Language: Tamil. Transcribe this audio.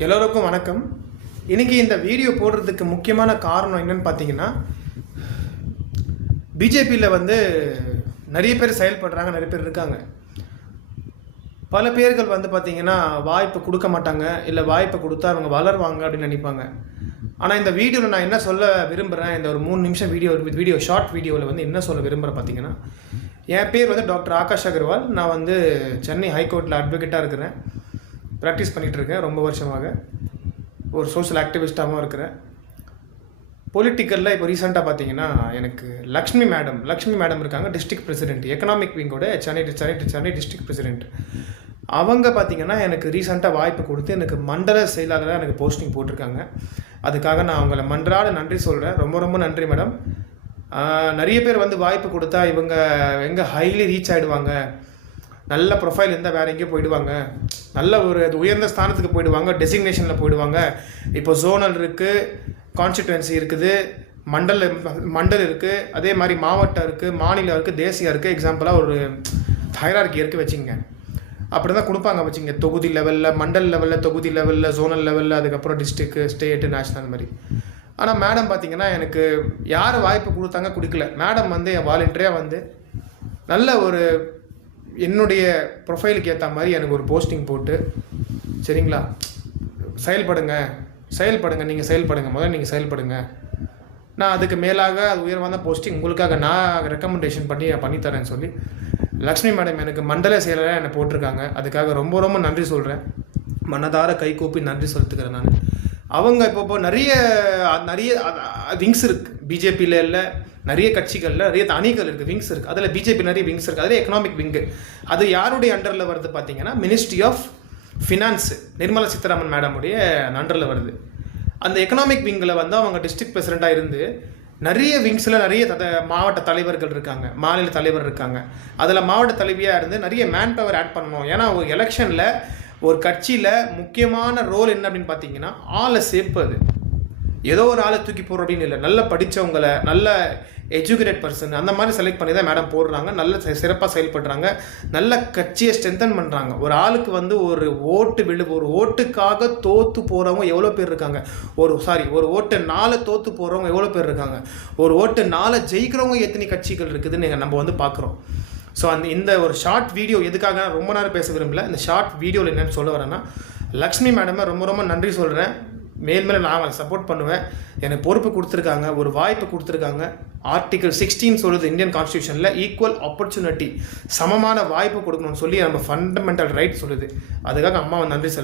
எல்லோருக்கும் வணக்கம். இன்றைக்கி இந்த வீடியோ போடுறதுக்கு முக்கியமான காரணம் என்னென்னு பார்த்தீங்கன்னா, பிஜேபியில் நிறைய பேர் செயல்படுறாங்க, நிறைய பேர் இருக்காங்க. பல பேர்கள் பார்த்தீங்கன்னா வாய்ப்பு கொடுக்க மாட்டாங்க, இல்லை வாய்ப்பை கொடுத்தா அவங்க வளருவாங்க அப்படின்னு நினைப்பாங்க. ஆனால் இந்த வீடியோவில் நான் என்ன சொல்ல விரும்புகிறேன், இந்த ஒரு 3 நிமிஷம் வீடியோ ஷார்ட் வீடியோவில் என்ன சொல்ல விரும்புகிறேன் பார்த்தீங்கன்னா, என் பேர் டாக்டர் ஆகாஷ் அகர்வால். நான் சென்னை ஹைகோர்ட்டில் அட்வொகேட்டாக இருக்கிறேன். ப்ராக்டிஸ் பண்ணிகிட்ருக்கேன் ரொம்ப வருஷமாக. ஒரு சோஷியல் ஆக்டிவிஸ்டாகவும் இருக்கிறேன். பொலிட்டிக்கலில் இப்போ ரீசெண்டாக பார்த்தீங்கன்னா எனக்கு லக்ஷ்மி மேடம் இருக்காங்க, டிஸ்ட்ரிக்ட் பிரசிடென்ட், எக்கனாமிக் விங்கோட சென்னை டிஸ்ட்ரிக்ட் பிரசிடென்ட். அவங்க பார்த்தீங்கன்னா எனக்கு ரீசெண்டாக வாய்ப்பு கொடுத்து எனக்கு மண்டல செயலாளராக எனக்கு போஸ்டிங் போட்டிருக்காங்க. அதுக்காக நான் அவங்கள மன்றாட நன்றி சொல்கிறேன். ரொம்ப ரொம்ப நன்றி மேடம். நிறைய பேர் வாய்ப்பு கொடுத்தா இவங்க எங்கே ஹைலி ரீச் ஆகிடுவாங்க, நல்ல ப்ரொஃபைல் இருந்தால் வேறு எங்கேயும் போயிடுவாங்க, நல்ல ஒரு உயர்ந்த ஸ்தானத்துக்கு போயிடுவாங்க, டெசிக்னேஷனில் போயிடுவாங்க. இப்போ ஜோனல் இருக்குது, கான்ஸ்டிடுவன்சி இருக்குது, மண்டல் இருக்குது, அதே மாதிரி மாவட்டம் இருக்குது, மாநிலம் இருக்குது, தேசியம் இருக்குது. எக்ஸாம்பிளாக ஒரு ஹைரார்கி இருக்குது வச்சுங்க. அப்படி தான் கொடுப்பாங்க வச்சுங்க. தொகுதி லெவலில், மண்டல் லெவலில், தொகுதி லெவலில், ஜோனல் லெவலில், அதுக்கப்புறம் டிஸ்ட்ரிக்ட்டு, ஸ்டேட்டு, நேஷ்னல் மாதிரி. ஆனால் மேடம் பார்த்திங்கன்னா எனக்கு யார் வாய்ப்பு கொடுத்தாங்க கொடுக்கல. மேடம் என் வாலண்டியராக நல்ல ஒரு என்னுடைய ப்ரொஃபைலுக்கு ஏற்ற மாதிரி எனக்கு ஒரு போஸ்டிங் போட்டு, சரிங்களா, செயல்படுங்க, நீங்கள் செயல்படுங்க, முதல்ல நீங்கள் செயல்படுங்க, நான் அதுக்கு மேலாக அது உயர்வான போஸ்டிங் உங்களுக்காக நான் ரெக்கமெண்டேஷன் பண்ணித்தரேன்னு சொல்லி லக்ஷ்மி மேடம் எனக்கு மண்டல செயலராக என்னை போட்டிருக்காங்க. அதுக்காக ரொம்ப ரொம்ப நன்றி சொல்கிறேன். மனதார கை கூப்பி நன்றி சொல்லிட்டுக்கிறேன் நான். அவங்க இப்போ நிறைய விங்ஸ் இருக்குது பிஜேபியில். இல்லை, நிறைய கட்சிகளில் நிறைய அணிகள் இருக்குது, விங்ஸ் இருக்குது. அதில் பிஜேபி நிறைய விங்ஸ் இருக்குது. அதில் எக்கனாமிக் விங்கு அது யாருடைய அண்டரில் வருது பார்த்தீங்கன்னா, ministry of finance, Nirmala Sitharaman மேடமுடைய அண்டரில் வருது. அந்த எக்கனாமிக் விங்கில் அவங்க டிஸ்ட்ரிக்ட் பிரசிடெண்ட்டாக இருந்து நிறைய விங்ஸில் நிறைய மாவட்ட தலைவர்கள் இருக்காங்க, மாநில தலைவர் இருக்காங்க. அதில் மாவட்ட தலைவியாக இருந்து நிறைய மேன் பவர் ஆட் பண்ணணும். ஏன்னா ஒரு எலெக்ஷனில் ஒரு கட்சியில் முக்கியமான ரோல் என்ன அப்படின்னு பார்த்தீங்கன்னா, ஆளை சேர்ப்பது. ஏதோ ஒரு ஆளை தூக்கி போடுற அப்படின்னு இல்லை, நல்ல படித்தவங்களை, நல்ல எஜுகேட்டட் பர்சன் அந்த மாதிரி செலக்ட் பண்ணி தான் மேடம் போடுறாங்க. நல்ல சிறப்பாக செயல்படுறாங்க, நல்ல கட்சியை ஸ்ட்ரென்தன் பண்ணுறாங்க. ஒரு ஆளுக்கு ஒரு ஓட்டுக்காக தோற்று போகிறவங்க எவ்வளோ பேர் இருக்காங்க, ஒரு ஓட்டு 4 தோற்று போகிறவங்க எவ்வளோ பேர் இருக்காங்க, ஒரு ஓட்டு 4 ஜெயிக்கிறவங்க எத்தனை கட்சிகள் இருக்குதுன்னு நம்ம பார்க்குறோம். ஸோ இந்த ஒரு ஷார்ட் வீடியோ எதுக்காக ரொம்ப நேரம் பேச விரும்பல. இந்த ஷார்ட் வீடியோவில் என்னென்னு சொல்ல வரேன்னா, லக்ஷ்மி மேடமை ரொம்ப ரொம்ப நன்றி சொல்கிறேன். மேல் நான் அவங்களை சப்போர்ட் பண்ணுவேன். எனக்கு பொறுப்பு கொடுத்துருக்காங்க, ஒரு வாய்ப்பு கொடுத்துருக்காங்க. ஆர்டிகல் 16 சொல்லுது இந்தியன் கான்ஸ்டியூஷனில், ஈக்குவல் ஆப்பர்ச்சுனிட்டி, சமமான வாய்ப்பு கொடுக்கணும்னு சொல்லி நம்ம ஃபண்டமெண்டல் ரைட் சொல்லுது. அதுக்காக அம்மாவை நன்றி சொல்கிறேன்.